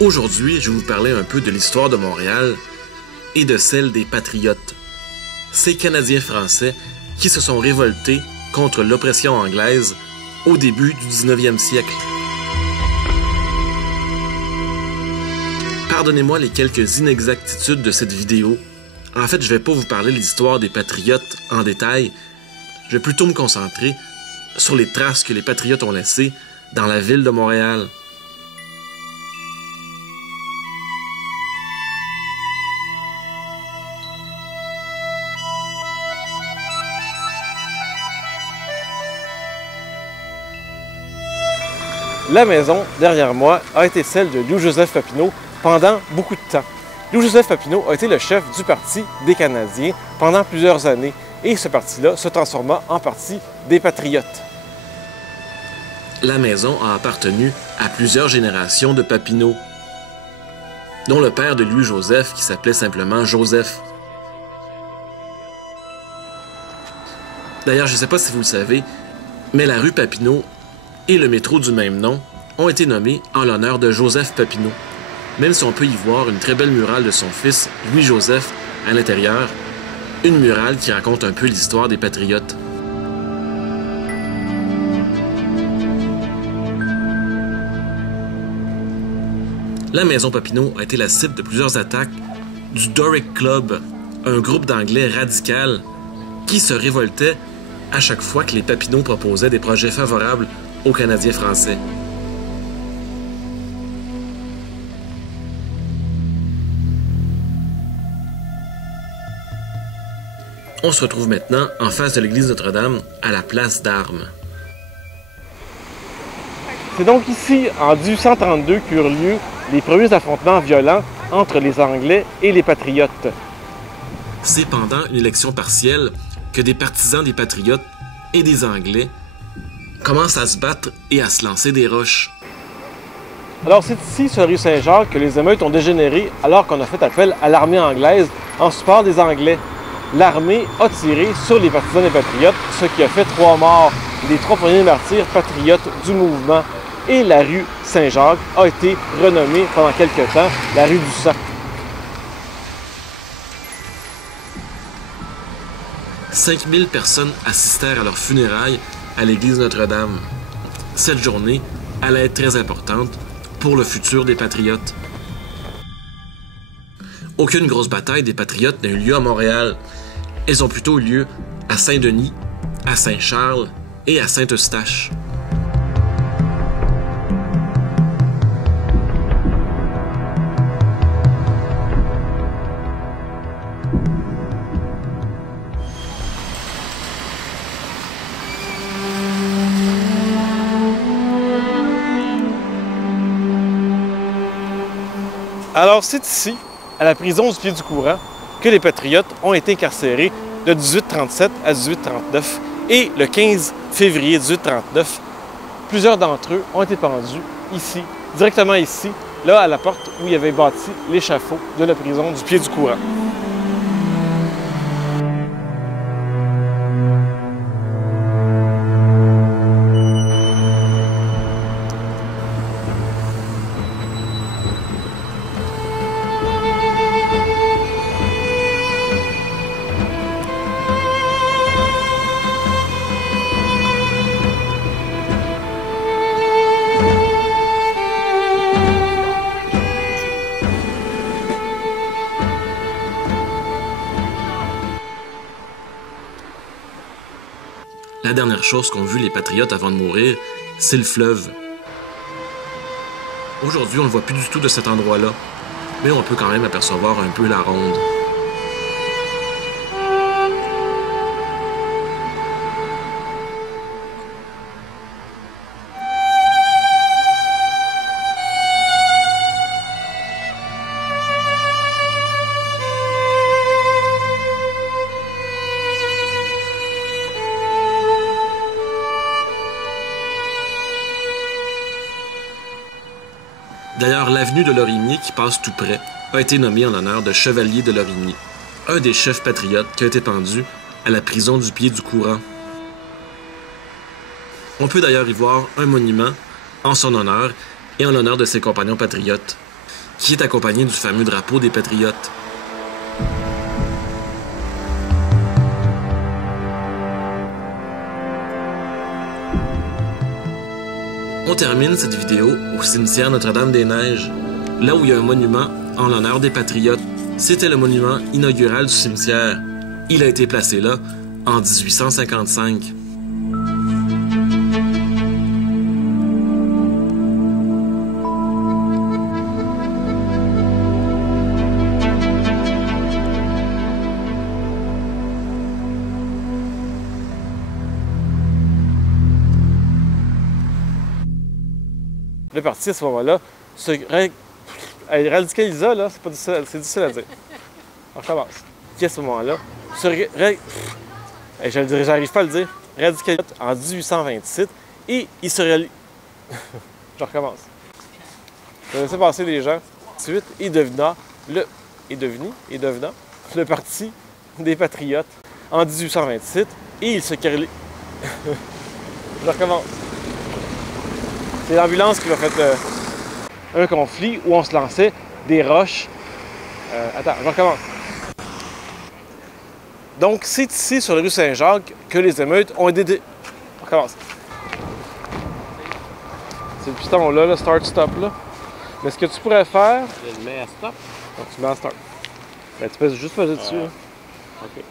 Aujourd'hui, je vais vous parler un peu de l'histoire de Montréal et de celle des Patriotes. Ces Canadiens français qui se sont révoltés contre l'oppression anglaise au début du 19e siècle. Pardonnez-moi les quelques inexactitudes de cette vidéo. En fait, je ne vais pas vous parler de l'histoire des Patriotes en détail. Je vais plutôt me concentrer sur les traces que les Patriotes ont laissées dans la ville de Montréal. La maison, derrière moi, a été celle de Louis-Joseph Papineau pendant beaucoup de temps. Louis-Joseph Papineau a été le chef du Parti des Canadiens pendant plusieurs années et ce parti-là se transforma en Parti des Patriotes. La maison a appartenu à plusieurs générations de Papineau, dont le père de Louis-Joseph qui s'appelait simplement Joseph. D'ailleurs, je ne sais pas si vous le savez, mais la rue Papineau et le métro du même nom ont été nommés en l'honneur de Joseph Papineau, même si on peut y voir une très belle murale de son fils, Louis-Joseph, à l'intérieur, une murale qui raconte un peu l'histoire des Patriotes. La maison Papineau a été la cible de plusieurs attaques du Doric Club, un groupe d'anglais radical qui se révoltait à chaque fois que les Papineau proposaient des projets favorables aux Canadiens français. On se retrouve maintenant en face de l'église Notre-Dame, à la place d'Armes. C'est donc ici, en 1832, qu'eurent lieu les premiers affrontements violents entre les Anglais et les Patriotes. C'est pendant une élection partielle que des partisans des Patriotes et des Anglais commencent à se battre et à se lancer des roches. Alors c'est ici, sur la rue Saint-Jacques, que les émeutes ont dégénéré alors qu'on a fait appel à l'armée anglaise en support des Anglais. L'armée a tiré sur les partisans des Patriotes, ce qui a fait 3 morts, les 3 premiers martyrs patriotes du mouvement. Et la rue Saint-Jacques a été renommée pendant quelque temps la rue du Sang. 5000 personnes assistèrent à leurs funérailles à l'église Notre-Dame. Cette journée allait être très importante pour le futur des Patriotes. Aucune grosse bataille des Patriotes n'a eu lieu à Montréal. Elles ont plutôt eu lieu à Saint-Denis, à Saint-Charles et à Saint-Eustache. Alors c'est ici, à la prison du Pied-du-Courant, que les Patriotes ont été incarcérés de 1837 à 1839 et le 15 février 1839, plusieurs d'entre eux ont été pendus ici, directement ici, là à la porte où il y avait bâti l'échafaud de la prison du Pied-du-Courant. La dernière chose qu'ont vu les Patriotes avant de mourir, c'est le fleuve. Aujourd'hui, on ne le voit plus du tout de cet endroit-là, mais on peut quand même apercevoir un peu la ronde. D'ailleurs, l'avenue de Lorimier, qui passe tout près, a été nommée en l'honneur de Chevalier de Lorimier, un des chefs patriotes qui a été pendu à la prison du Pied-du-Courant. On peut d'ailleurs y voir un monument en son honneur et en l'honneur de ses compagnons patriotes. qui est accompagné du fameux drapeau des Patriotes. On termine cette vidéo au cimetière Notre-Dame-des-Neiges, là où il y a un monument en l'honneur des Patriotes. C'était le monument inaugural du cimetière. Il a été placé là en 1855. Le parti, à ce moment-là, se radicalisa, là, c'est difficile à dire. On recommence. Qui, à ce moment-là, j'arrive pas à le dire, radicalisa en 1827, et il se réalise... Je recommence. Je vais laisser passer les gens. Ensuite, il devenant le Parti des Patriotes en 1827, et il se réalise... Je recommence. C'est l'ambulance qui va faire un conflit où on se lançait des roches. Attends, je recommence. Donc, c'est ici, sur la rue Saint-Jacques, que les émeutes ont été... On recommence. C'est le piston-là, le start-stop, là. Mais ce que tu pourrais faire... Je le mets à stop. Donc, tu mets à start. Ben, tu peux juste passer dessus. Là. OK.